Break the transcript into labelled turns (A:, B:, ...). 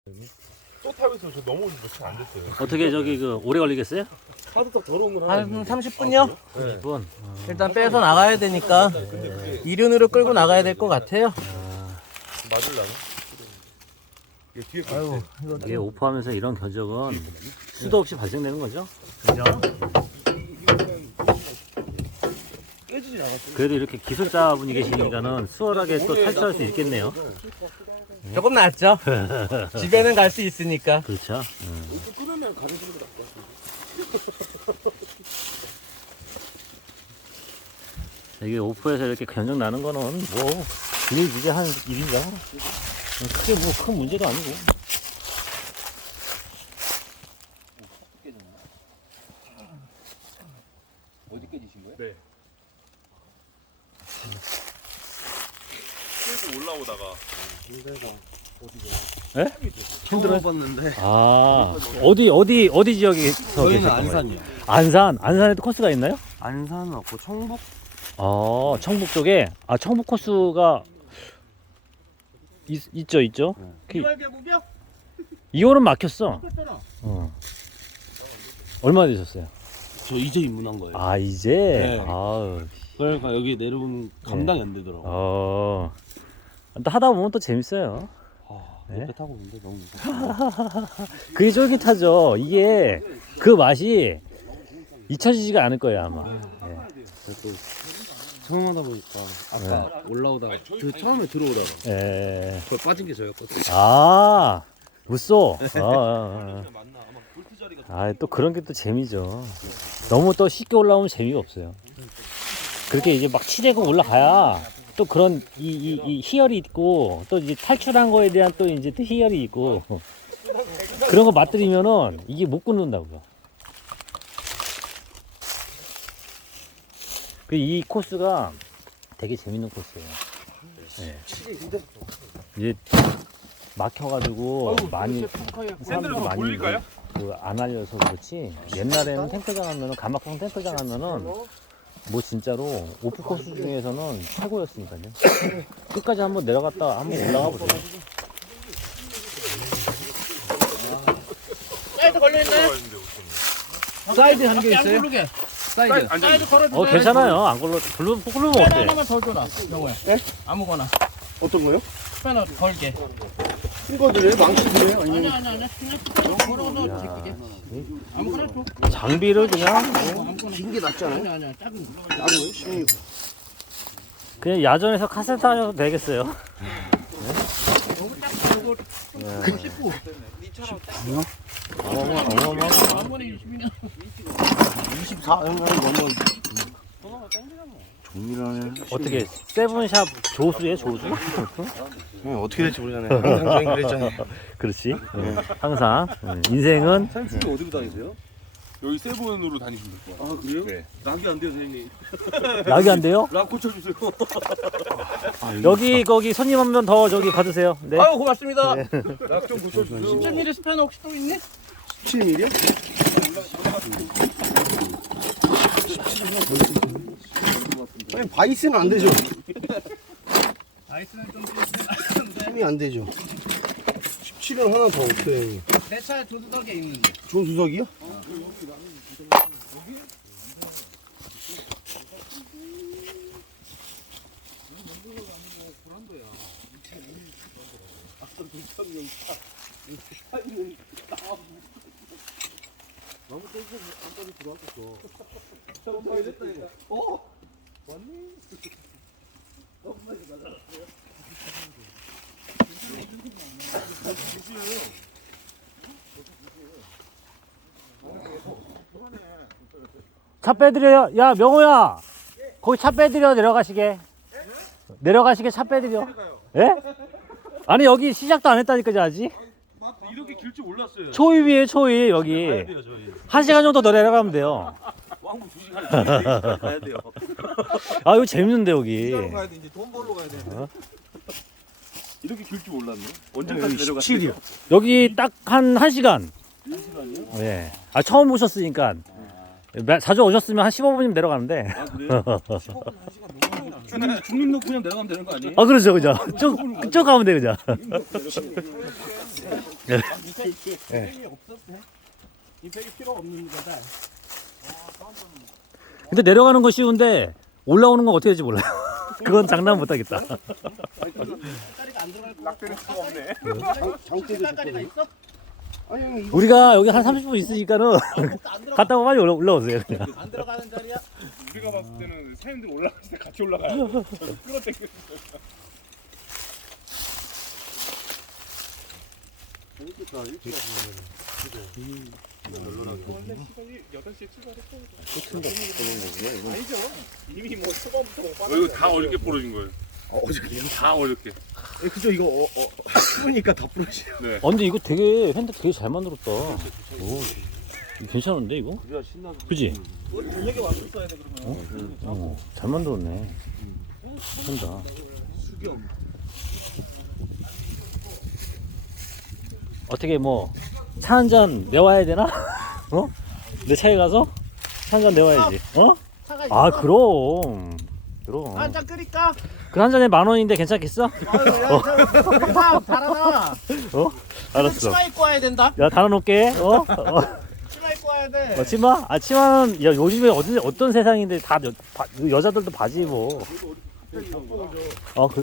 A: 또 타면서 저 넘어오지 며칠 안 됐어요.
B: 어떻게 저기 그 오래 걸리겠어요?
A: 하도 더 더러운 건 하나
C: 한
A: 있는데.
C: 30분요?
A: 네.
B: 10분.
C: 일단 빼서 나가야 되니까
A: 근데 그게
C: 이륜으로 끌고 나가야 될 것 같아요.
A: 맞으려고? 이게 뒤에 거
C: 아이고,
A: 있어요.
B: 이게 오프하면서 이런 견적은 수도 없이 발생되는 거죠.
C: 그죠?
A: 깨지진 않았어요.
B: 그래도 이렇게 기술자분이 계시니까는 수월하게 또 탈출할 수 있겠네요.
C: 조금 낫죠? 집에는 갈 수 있으니까.
B: 그렇죠.
A: 이렇게 끊으면 가는 식으로 나빠.
B: 이게 오프에서 이렇게 견적 나는 거는 뭐 비일비재한 일이죠. 크게 뭐 큰 문제도 아니고.
D: 어디 깨지신 거예요?
A: 네. 계속 올라오다가
B: 힘들어요?
D: 봤는데
B: 아 어디 지역에서
D: 저희는
B: 계셨던 거예요?
D: 안산이요.
B: 안산에도 코스가 있나요?
D: 안산은 없고 청북
B: 청북 쪽에 청북 코스가 있죠. 그, 2월은 막혔어. 얼마 되셨어요?
D: 저 이제 입문한 거예요.
B: 이제.
D: 네.
B: 아우.
D: 그러니까 여기 내려오면 감당이 안 되더라고.
B: 또 하다 보면 또 재밌어요. 네?
D: 옆에 타고 있는데 너무 무서워.
B: 그게 쫄깃하죠. 이게 그 맛이 잊혀지지가 않을 거예요 아마. 네.
D: 또 처음 하다 보니까 아까 올라오다가 처음에 들어오다가
B: 예.
D: 그걸 빠진 게 저였거든요.
B: 무쏘. 또 그런 게 또 재미죠. 너무 또 쉽게 올라오면 재미가 없어요. 그렇게 이제 막 치대고 올라가야 또 그런 이 희열이 있고 또 이제 탈출한 거에 대한 또 이제 또 희열이 있고 그런 거 맛들이면은 이게 못 끊는다고요. 이 코스가 되게 재밌는 코스예요. 네. 이제 막혀가지고 많이 사람들이 많이
A: 돌릴까요?
B: 안 알려서 그렇지. 옛날에는 탱크장 하면은 가마솥 탱크장 하면은 뭐 진짜로 오프 코스 중에서는 최고였으니까요. 끝까지 한번 내려갔다 한번 올라가 보세요.
C: 사이드 걸려있나요?
A: 들어가는데 우선.
C: 사이드 한 개 있어요? 사이드. 사이드 걸어주세요.
B: 괜찮아요. 안 굴르면
C: 스패너
B: 어때?
C: 하나만 더 줘라. 영호야. 아무거나.
E: 어떤 거요?
C: 스패너 걸게.
E: 큰 거들이에요? 망치들이에요? 아니면
C: 아니야. 그냥 걸어서 제끼게. 아무거나 줘.
B: 장비를 그냥
E: 긴 게 낫지 않아요?
C: 아니야. 작은 거.
E: 작은 거요? 16.
B: 그냥 야전에서 카세트 하셔도 되겠어요.
C: 너무 작고 이거 19. 한 번에 20이나.
E: 24 형은 너무 종밀하네.
B: 어떻게 세븐샵 조수예요, 조수?
E: 어떻게 될지 모르잖아요. 항상 저희 그랬잖아요.
B: 그렇지. 항상 인생은
D: 선생님 어디로 다니세요?
A: 여기 세븐으로 다니시면 될 거예요.
D: 그래요?
A: 네.
D: 낙이 안 돼요 선생님.
B: 낙이 안 돼요?
D: 락 고쳐주세요.
B: 여기 거기 손님 한 명 더 저기 받으세요. 네.
C: 아유 고맙습니다.
D: 락 좀 고쳐주세요.
C: 17mm 스패너 혹시 또 있니?
E: 17mm요? 아니 바이스는 안 되죠.
C: 아이스는 좀
E: 힘이 안 되죠. 17은 하나 더 없어요. 형님.
C: 내 차에 조두덕에 있는데.
E: 조수석이요?
B: 차 빼드려요. 야 명호야, 거기 차 빼드려 내려가시게. 내려가시게 차 빼드려. 예? 아니 여기 시작도 안 했다니까 아직.
A: 이렇게 길 줄 몰랐어요.
B: 초입이에요 초입 여기.
A: 가야 돼요 저희.
B: 1시간 정도 더 내려가면 돼요.
A: 왕복 2시간 가야 돼요.
B: 이거 재밌는데 여기.
A: 가야 돼. 이제 돈 벌러 가야 돼. 이렇게 길 줄 몰랐네. 언제까지
E: 여기
A: 내려갔어요?
E: 17이요.
B: 여기 딱 한 1시간. 1시간이요? 예. 처음 오셨으니까. 자주 오셨으면 한 15분이면 내려가는데.
A: 아 그래요? 15분 1시간 너무 중립 놓고 그냥 내려가면 되는 거 아니에요?
B: 아 그렇죠 그죠. 쭉 가면 돼 그죠.
E: 이 팩이 필요 없는 거다.
B: 근데 내려가는 거 쉬운데 올라오는 건 어떻게 될지 몰라요. 그건 장난 못 하겠다.
A: 낙대는 수가 없네.
E: 장대도 좋거든요. 아니 형님 이거
B: 우리가 여기 한 30분 있으니까는 갔다 오면 빨리 올라오세요 그냥.
C: 안 들어가는 자리야?
A: 우리가 봤을 때는 사람들 올라갈 때 같이 올라가요. 끌어당겨.
E: 재밌겠다. 일찍
A: 원래 시간이 8시에 출발했거든요. 아니죠. 이미 뭐 초반부터 이거 다 어렵게 부러진 거예요. 어저께 다 어렵게.
E: 그죠 이거 추우니까 다 부러지요.
A: 네.
B: 근데 이거 되게 핸드 되게 잘 만들었다. 오, 이거 괜찮은데 이거?
A: 그래야 신나서.
B: 그지?
A: 저녁에 와서 써야 돼 그러면.
B: 잘 만들었네. 한다.
A: 수경.
B: 어떻게 뭐 차 한 잔 내와야 되나? 어? 내 차에 가서 차 한 잔 내와야지. 어?
C: 차가 있어.
B: 아 그럼. 그럼.
C: 한잔 끓일까?
B: 그 한 잔에 10,000원인데 괜찮겠어?
C: 아유, 야, 달아나.
B: 어? 알았어.
C: 치마 입고 와야 된다.
B: 야 달아놓을게. 어?
C: 치마 입고 와야 돼.
B: 치마? 아 치마는 야 요즘에 어떤 세상인데 다 여자들도 바지 입어. 그